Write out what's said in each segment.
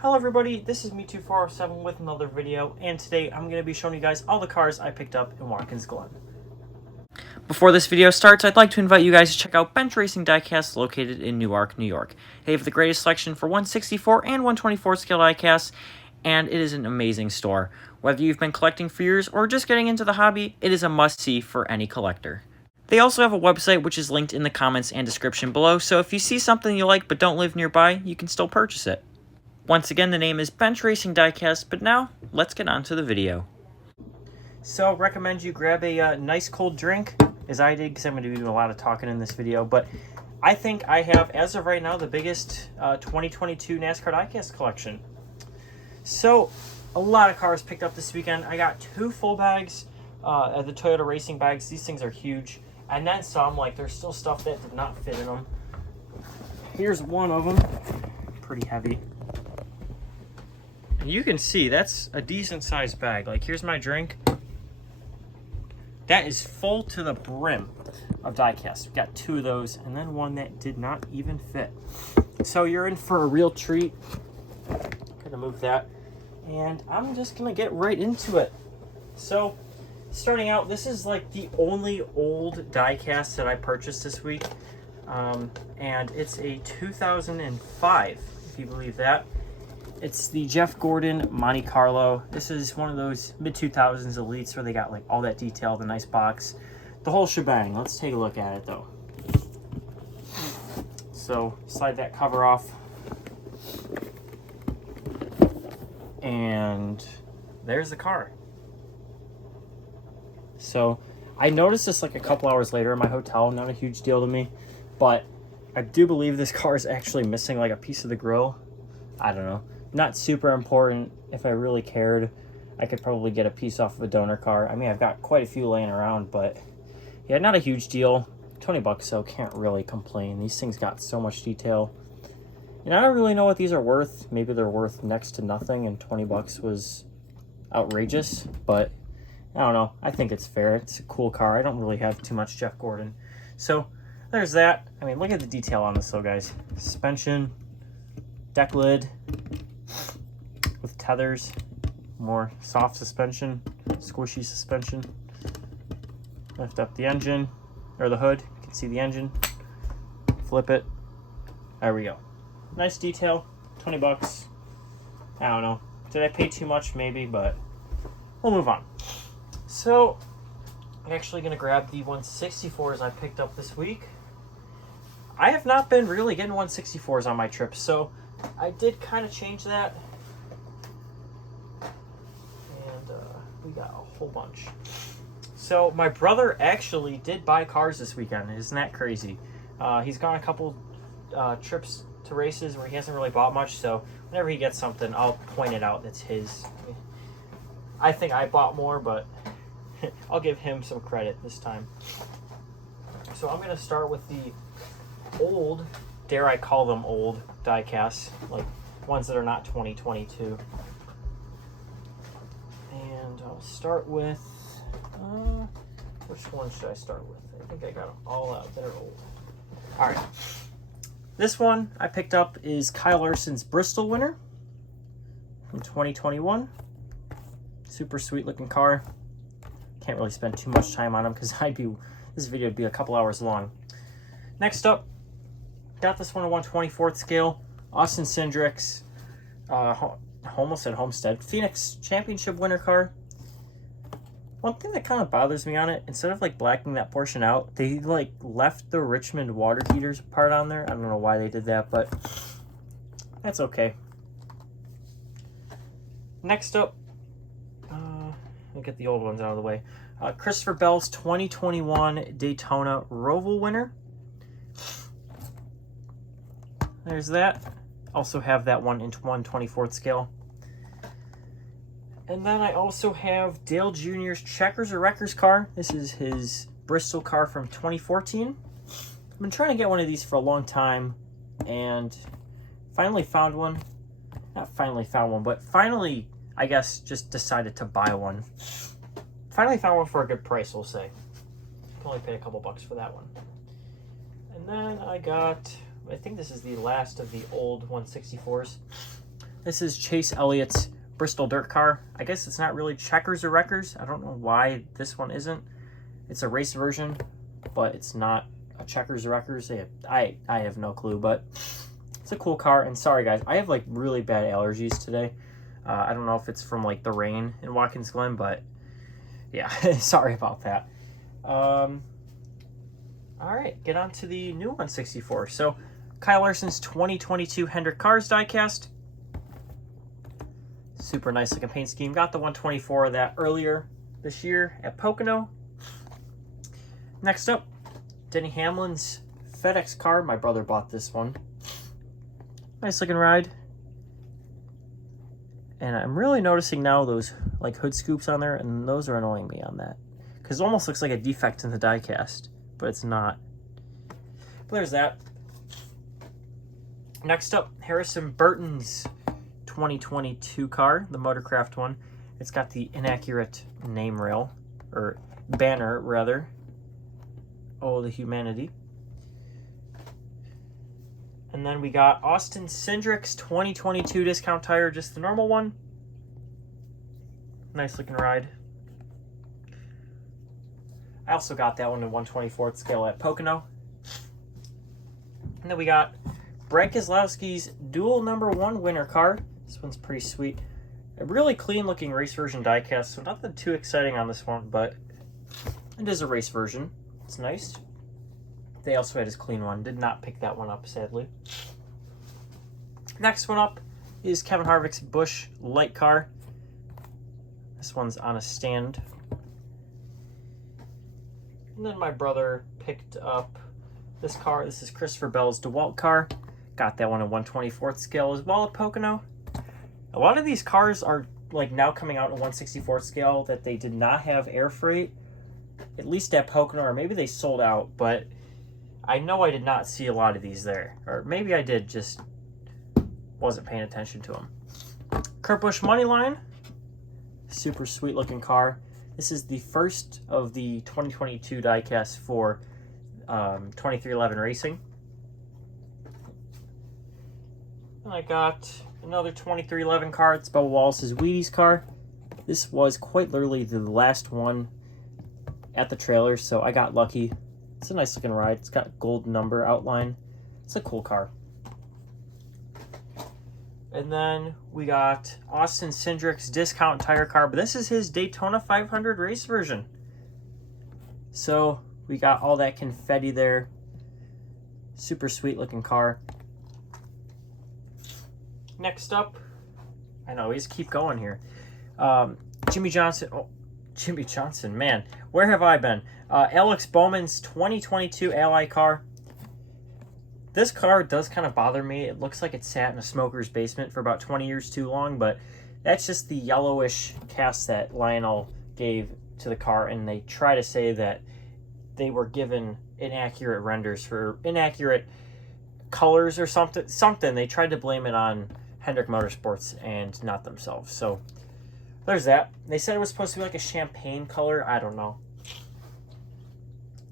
Hello everybody, this is me2407 with another video, and today I'm going to be showing you guys all the cars I picked up in Watkins, Glen. Before this video starts, I'd like to invite you guys to check out Bench Racing Diecast located in Newark, New York. They have the greatest selection for 164 and 124 scale diecasts, and it is an amazing store. Whether you've been collecting for years or just getting into the hobby, it is a must-see for any collector. They also have a website which is linked in the comments and description below, so if you see something you like but don't live nearby, you can still purchase it. Once again, the name is Bench Racing Diecast, but now, let's get on to the video. So, recommend you grab a nice cold drink, as I did, because I'm going to be doing a lot of talking in this video, but I think I have, as of right now, the biggest 2022 NASCAR Diecast collection. So, a lot of cars picked up this weekend. I got 2 full bags, the Toyota racing bags. These things are huge. And then some, like, there's still stuff that did not fit in them. Here's one of them. Pretty heavy. You can see that's a decent sized bag. Like, here's my drink. That is full to the brim of diecast. We've got 2 of those, and then one that did not even fit. So you're in for a real treat. Gonna move that, and I'm just gonna get right into it. So, starting out, this is like the only old diecast that I purchased this week, and it's a 2005, if you believe that. It's the Jeff Gordon Monte Carlo. This is one of those mid-2000s elites where they got like all that detail, the nice box, the whole shebang. Let's take a look at it though. So slide that cover off. And there's the car. So I noticed this like a couple hours later in my hotel. Not a huge deal to me, but I do believe this car is actually missing like a piece of the grille. I don't know. Not super important. If I really cared, I could probably get a piece off of a donor car. I mean, I've got quite a few laying around, but yeah, not a huge deal. 20 bucks, so can't really complain. These things got so much detail. And I don't really know what these are worth. Maybe they're worth next to nothing, and 20 bucks was outrageous, but I don't know. I think it's fair. It's a cool car. I don't really have too much Jeff Gordon. So there's that. I mean, look at the detail on this though, guys. Suspension, deck lid, with tethers, more soft suspension, squishy suspension. Lift up the engine, or the hood, you can see the engine. Flip it, there we go. Nice detail, 20 bucks. I don't know, did I pay too much? Maybe, but we'll move on. So, I'm actually gonna grab the 164s I picked up this week. I have not been really getting 164s on my trips, so I did kind of change that. We got a whole bunch. So my brother actually did buy cars this weekend. Isn't that crazy? He's gone a couple trips to races where he hasn't really bought much, so whenever he gets something, I'll point it out that's his. I think I bought more, but I'll give him some credit this time. So I'm going to start with the old, dare I call them old, diecasts, like ones that are not 2022. And I'll start with, which one should I start with? I think I got them all out that are old. All right. This one I picked up is Kyle Larson's Bristol winner from 2021. Super sweet looking car. Can't really spend too much time on them because this video would be a couple hours long. Next up, got this one at 1/24th scale. Austin Cindric's, almost said Homestead, Phoenix Championship winner car. One thing that kind of bothers me on it, instead of like blacking that portion out, they like left the Richmond water heaters part on there. I don't know why they did that, but that's okay. Next up, I'll get the old ones out of the way. Christopher Bell's 2021 Daytona Roval winner. There's that. Also have that one in 1/24th scale. And then I also have Dale Jr.'s Checkers or Wreckers car. This is his Bristol car from 2014. I've been trying to get one of these for a long time, and finally found one. Not finally found one, but finally, I guess, just decided to buy one. Finally found one for a good price, we'll say. Only paid a couple bucks for that one. And then I got, I think this is the last of the old 164s. This is Chase Elliott's Bristol dirt car. I guess it's not really checkers or wreckers. I don't know why this one isn't. It's a race version, but it's not a checkers or wreckers. I have no clue, but it's a cool car. And sorry guys, I have like really bad allergies today. I don't know if it's from like the rain in Watkins, Glen, but yeah, sorry about that. All right, get on to the new 164. So Kyle Larson's 2022 Hendrick Cars diecast. Super nice looking paint scheme. Got the 124 of that earlier this year at Pocono. Next up, Denny Hamlin's FedEx car. My brother bought this one. Nice looking ride. And I'm really noticing now those like hood scoops on there, and those are annoying me on that. Because it almost looks like a defect in the diecast, but it's not. But there's that. Next up, Harrison Burton's 2022 car, the Motorcraft one. It's got the inaccurate name rail, or banner rather. Oh, the humanity. And then we got Austin Cindric's 2022 discount tire, just the normal one. Nice looking ride. I also got that one in 1/24th scale at Pocono. And then we got Brad Keselowski's dual #1 winner car. This one's pretty sweet. A really clean looking race version diecast, so nothing too exciting on this one, but it is a race version. It's nice. They also had his clean one. Did not pick that one up, sadly. Next one up is Kevin Harvick's Busch light car. This one's on a stand. And then my brother picked up this car. This is Christopher Bell's DeWalt car. Got that one in 1/24th scale as well at Pocono. A lot of these cars are like now coming out in 1/64th scale that they did not have air freight, at least at Pocono, or maybe they sold out, but I know I did not see a lot of these there. Or maybe I did, just wasn't paying attention to them. Kurt Busch Moneyline. Super sweet looking car. This is the first of the 2022 diecast for 2311 Racing. And I got another 2311 car. It's Bubba Wallace's Wheaties car. This was quite literally the last one at the trailer, so I got lucky. It's a nice looking ride. It's got gold number outline. It's a cool car. And then we got Austin Cindric's discount tire car, but this is his Daytona 500 race version. So we got all that confetti there. Super sweet looking car. Next up, I know, we just keep going here. Jimmy Johnson. Oh, Jimmy Johnson, man. Where have I been? Alex Bowman's 2022 Ally car. This car does kind of bother me. It looks like it sat in a smoker's basement for about 20 years too long, but that's just the yellowish cast that Lionel gave to the car, and they try to say that they were given inaccurate renders for inaccurate colors or something. They tried to blame it on Hendrick Motorsports and not themselves. So there's that. They said it was supposed to be like a champagne color. I don't know.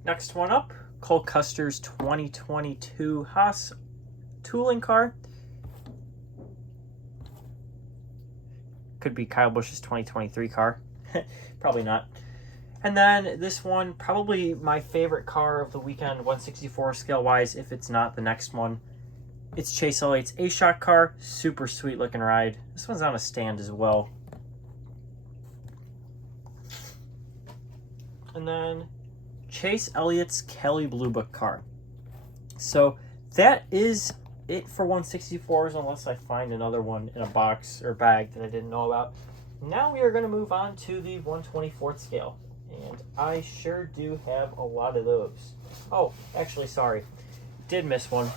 Next one up, Cole Custer's 2022 Haas tooling car. Could be Kyle Busch's 2023 car. Probably not. And then this one, probably my favorite car of the weekend, 1/64 scale wise, if it's not the next one. It's Chase Elliott's A-Shock car. Super sweet looking ride. This one's on a stand as well. And then Chase Elliott's Kelly Blue Book car. So that is it for 1/64s, unless I find another one in a box or bag that I didn't know about. Now we are going to move on to the 1/24th scale. And I sure do have a lot of those. Oh, actually, sorry. Did miss one.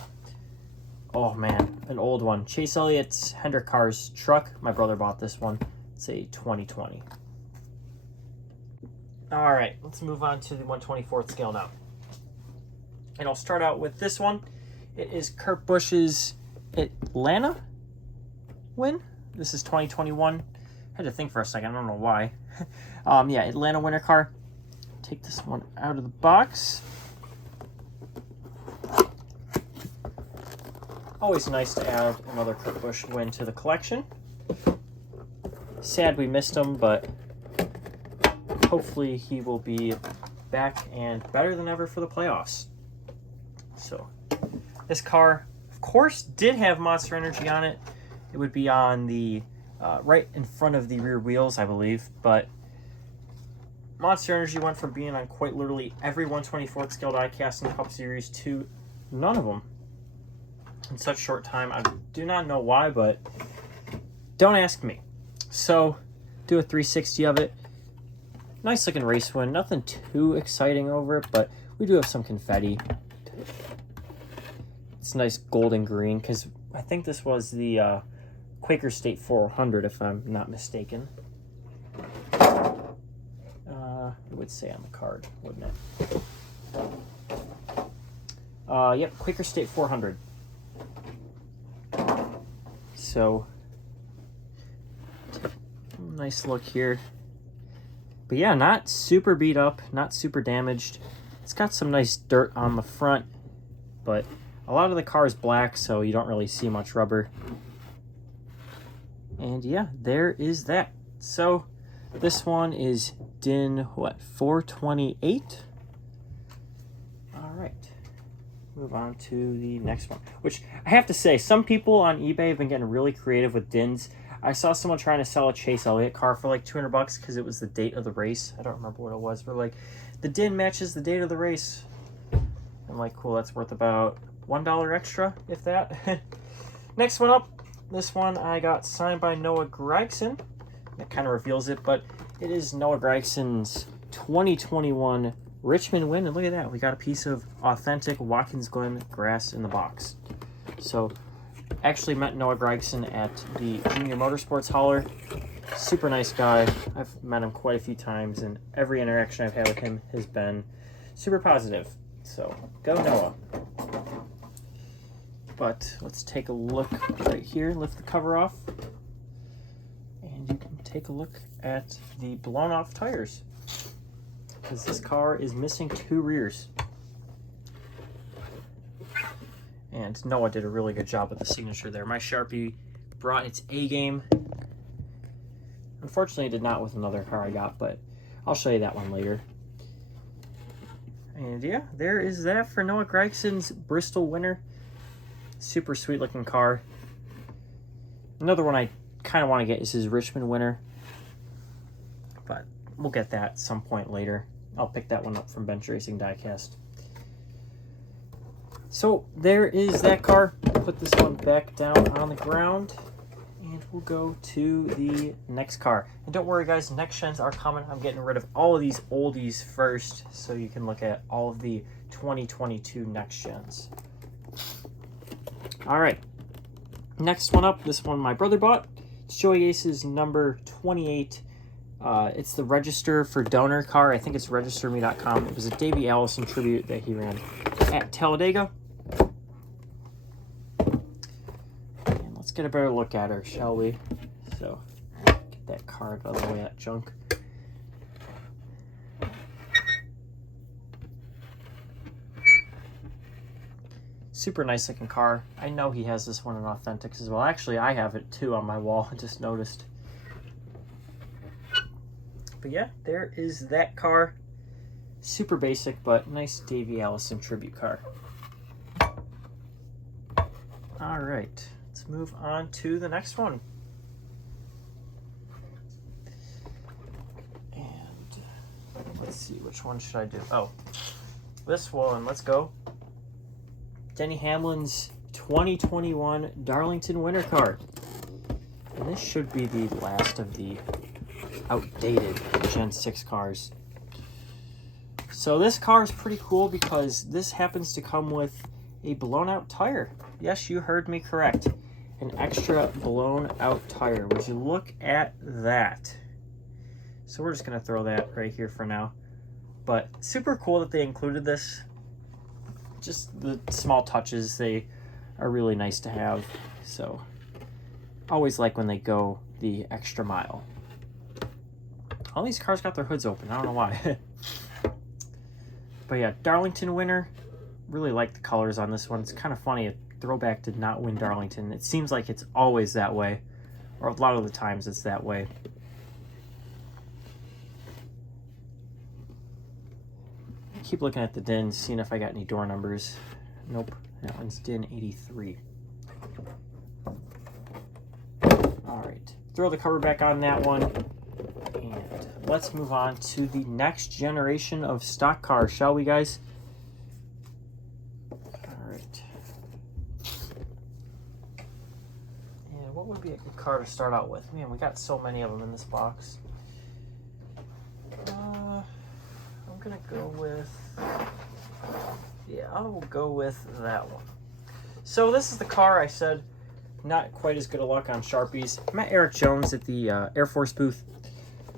Oh, man. An old one. Chase Elliott's Hendrick Cars truck. My brother bought this one. It's a 2020. All right. Let's move on to the 1/24th scale now. And I'll start out with this one. It is Kurt Busch's Atlanta win. This is 2021. I had to think for a second. I don't know why. Yeah, Atlanta winter car. Take this one out of the box. Always nice to add another Kurt Busch win to the collection. Sad we missed him, but hopefully he will be back and better than ever for the playoffs. So this car, of course, did have Monster Energy on it. It would be on the right in front of the rear wheels, I believe, but Monster Energy went from being on quite literally every 1/24th scale diecast in the Cup Series to none of them in such short time. I do not know why, but don't ask me. So do a 360 of it. Nice looking race win. Nothing too exciting over it, but we do have some confetti. It's nice golden green because I think this was the Quaker State 400, if I'm not mistaken. It would say on the card, wouldn't it? Yep, Quaker State 400. So, nice look here. But yeah, not super beat up, not super damaged. It's got some nice dirt on the front, but a lot of the car is black, so you don't really see much rubber. And yeah, there is that. So this one is DIN, what, 428? All right. Move on to the next one, which I have to say, some people on eBay have been getting really creative with DINs. I saw someone trying to sell a Chase Elliott car for like $200 because it was the date of the race. I don't remember what it was, but like, the DIN matches the date of the race. I'm like, cool, that's worth about $1 extra, if that. Next one up, this one I got signed by Noah Gragson. That kind of reveals it, but it is Noah Gragson's 2021 Richmond win. And look at that, we got a piece of authentic Watkins Glen grass in the box. So, actually met Noah Gragson at the Junior Motorsports Hauler. Super nice guy. I've met him quite a few times, and every interaction I've had with him has been super positive. So, go Noah. But let's take a look right here. Lift the cover off. And you can take a look at the blown off tires, because this car is missing 2 rears. And Noah did a really good job with the signature there. My Sharpie brought its A game. Unfortunately, it did not with another car I got, but I'll show you that one later. And yeah, there is that for Noah Gragson's Bristol winner. Super sweet looking car. Another one I kind of want to get is his Richmond winner, but we'll get that some point later. I'll pick that one up from Bench Racing Diecast. So there is that car. Put this one back down on the ground, and we'll go to the next car. And don't worry guys, next gens are coming. I'm getting rid of all of these oldies first, so you can look at all of the 2022 next gens. All right, next one up, this one my brother bought. It's Joey Ace's number 28. It's the Register for Donor car. I think it's registerme.com. It was a Davey Allison tribute that he ran at Talladega. And let's get a better look at her, shall we? So, get that card out of the way, that junk. Super nice looking car. I know he has this one in Authentics as well. Actually, I have it too on my wall. I just noticed. But yeah, there is that car. Super basic, but nice Davey Allison tribute car. All right, let's move on to the next one. And let's see, which one should I do? Oh, this one, let's go. Denny Hamlin's 2021 Darlington winter car. And this should be the last of the outdated Gen 6 cars. So this car is pretty cool because this happens to come with a blown out tire. Yes, you heard me correct. An extra blown out tire. Would you look at that? So we're just going to throw that right here for now. But super cool that they included this. Just the small touches, they are really nice to have. So always like when they go the extra mile. All these cars got their hoods open. I don't know why. But yeah, Darlington winner. Really like the colors on this one. It's kind of funny. It Throwback did not win Darlington. It seems like it's always that way, or a lot of the times it's that way. Keep looking at the DINs, seeing if I got any door numbers. Nope, that one's DIN 83. All right, throw the cover back on that one, and let's move on to the next generation of stock cars, shall we, guys? All right. And what would be a good car to start out with? Man, we got so many of them in this box. I'm gonna go with, yeah, I'll go with that one. So this is the car I said not quite as good a luck on Sharpies. I'm at Eric Jones at the Air Force booth.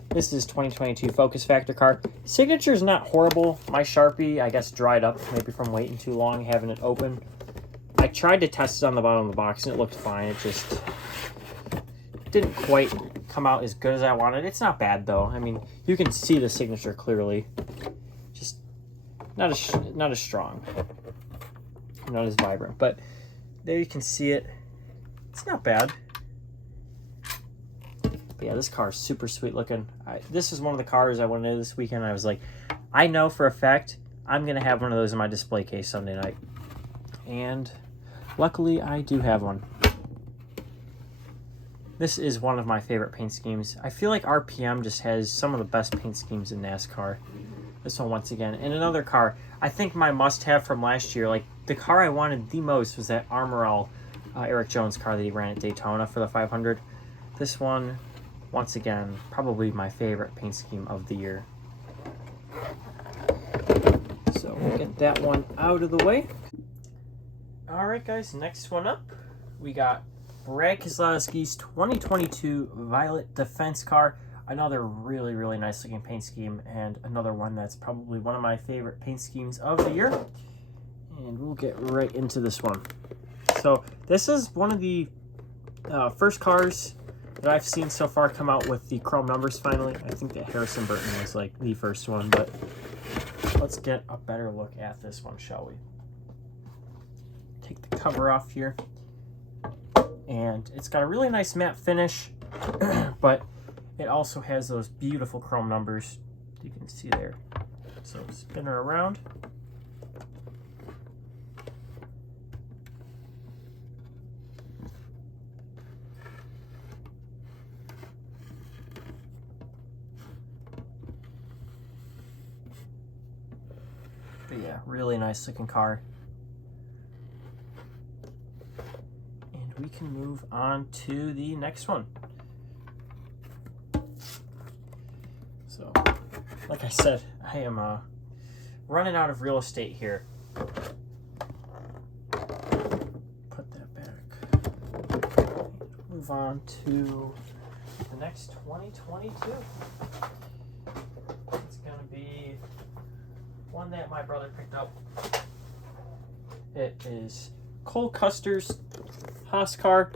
This is 2022 Focus Factor car. Signature's not horrible. My Sharpie, I guess, dried up maybe from waiting too long, having it open. I tried to test it on the bottom of the box and it looked fine. It just didn't quite come out as good as I wanted. It's not bad though. I mean, you can see the signature clearly. Just not as strong, not as vibrant, but there you can see it. It's not bad. But yeah, this car is super sweet looking. This is one of the cars I went into this weekend. I was like, I know for a fact I'm gonna have one of those in my display case Sunday night, and luckily I do have one. This is one of my favorite paint schemes. I feel like RPM just has some of the best paint schemes in NASCAR. This one once again. And another car, I think my must-have from last year, like the car I wanted the most was that Armorall Eric Jones car that he ran at Daytona for the 500. This one, once again, probably my favorite paint scheme of the year. So we'll get that one out of the way. All right, guys, next one up, we got Brad Keselowski's 2022 Violet Defense car. Another really, really nice looking paint scheme, and another one that's probably one of my favorite paint schemes of the year. And we'll get right into this one. So this is one of the first cars that I've seen so far come out with the chrome numbers finally. I think that Harrison Burton was like the first one, but let's get a better look at this one, shall we? Take the cover off here. And it's got a really nice matte finish, but it also has those beautiful chrome numbers you can see there. So spin her around. But yeah, really nice looking car. We can move on to the next one. So, like I said, I am running out of real estate here. Put that back. Move on to the next 2022. It's going to be one that my brother picked up. It is Cole Custer's Haas car.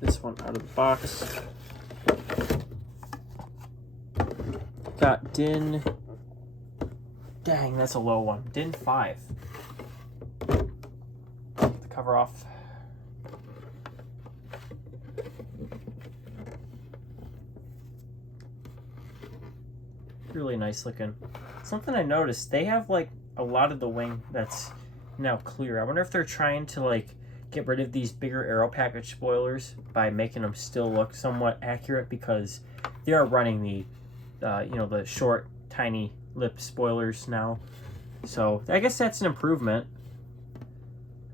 This one out of the box. Got DIN. Dang, that's a low one. DIN 5. Get the cover off. Really nice looking. Something I noticed, they have like a lot of the wing that's now clear. I wonder if they're trying to like get rid of these bigger aero package spoilers by making them still look somewhat accurate, because they are running the the short tiny lip spoilers now. So I guess that's an improvement.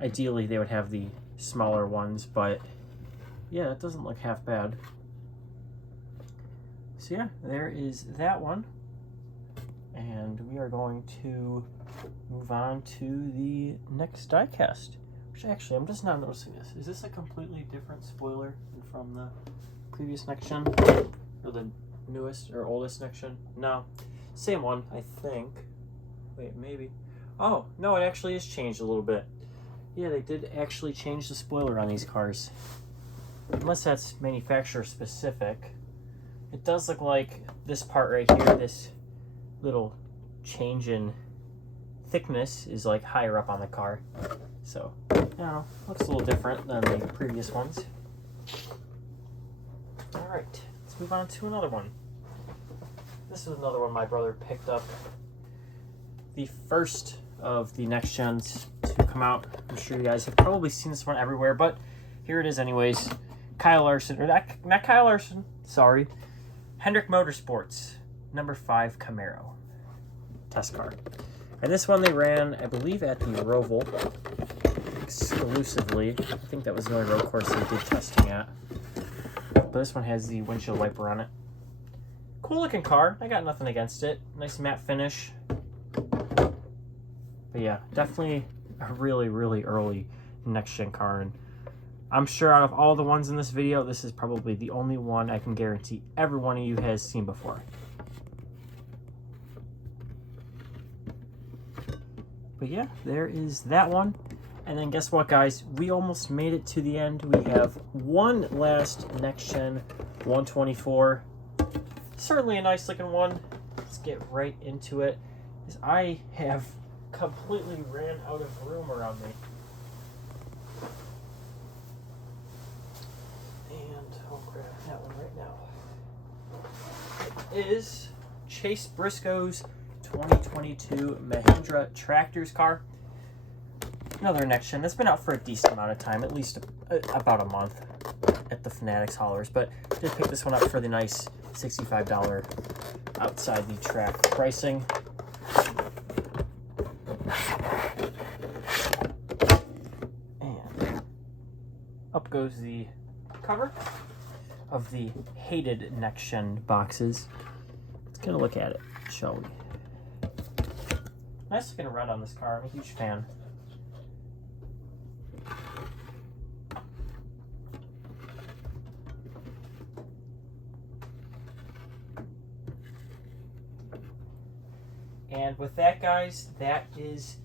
Ideally they would have the smaller ones, but yeah, it doesn't look half bad. So yeah, there is that one. And we are going to move on to the next diecast, which actually, I'm just not noticing this. Is this a completely different spoiler than from the previous Next Gen? Or the newest or oldest Next Gen? No. Same one, I think. Wait, maybe. Oh, no, it actually is changed a little bit. Yeah, they did actually change the spoiler on these cars. Unless that's manufacturer specific. It does look like this part right here, this little change in thickness is like higher up on the car. So, you know, looks a little different than the previous ones. All right, let's move on to another one. This is another one my brother picked up. The first of the next gens to come out. I'm sure you guys have probably seen this one everywhere, but here it is anyways. Kyle Larson, or not Kyle Larson, sorry. Hendrick Motorsports, number 5 Camaro test car. And this one they ran, I believe, at the Roval exclusively. I think that was the only road course they did testing at. But this one has the windshield wiper on it. Cool looking car. I got nothing against it. Nice matte finish. But yeah, definitely a really, really early next gen car. And I'm sure out of all the ones in this video, this is probably the only one I can guarantee every one of you has seen before. But yeah, there is that one. And then guess what, guys? We almost made it to the end. We have one last next gen 124. Certainly a nice looking one. Let's get right into it, because I have completely ran out of room around me. And I'll grab that one right now. It is Chase Briscoe's 2022 Mahindra Tractors car. Another next gen that's been out for a decent amount of time, at least about a month at the Fanatics haulers, but I did pick this one up for the nice $65 outside the track pricing. And up goes the cover of the hated next gen boxes. Let's get a look at it, shall we? Nice looking red on this car. I'm a huge fan. And with that, guys, that is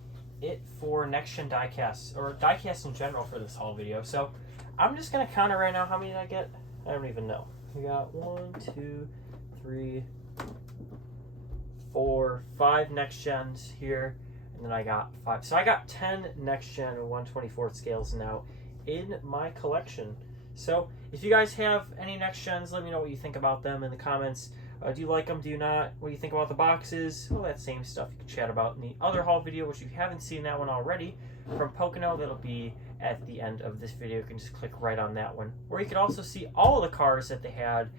it for Next Gen Diecast, or Diecast in general for this haul video. So I'm just going to count it right now. How many did I get? I don't even know. We got 1, 2, 3, 4, 5 Next Gens here. And then I got 5. So I got 10 Next Gen 124th scales now in my collection. So if you guys have any Next Gens, let me know what you think about them in the comments. Do you like them? Do you not? What do you think about the boxes? All that same stuff you can chat about in the other haul video, which you haven't seen that one already, from Pocono. That'll be at the end of this video. You can just click right on that one. Or you can also see all of the cars that they had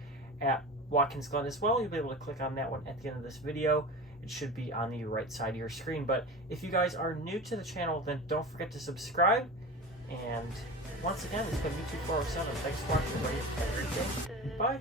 at Watkins Glen as well. You'll be able to click on that one at the end of this video. It should be on the right side of your screen. But if you guys are new to the channel, then don't forget to subscribe. And once again, it's been YouTube 407. Thanks for watching, everybody. Have a good day. Bye.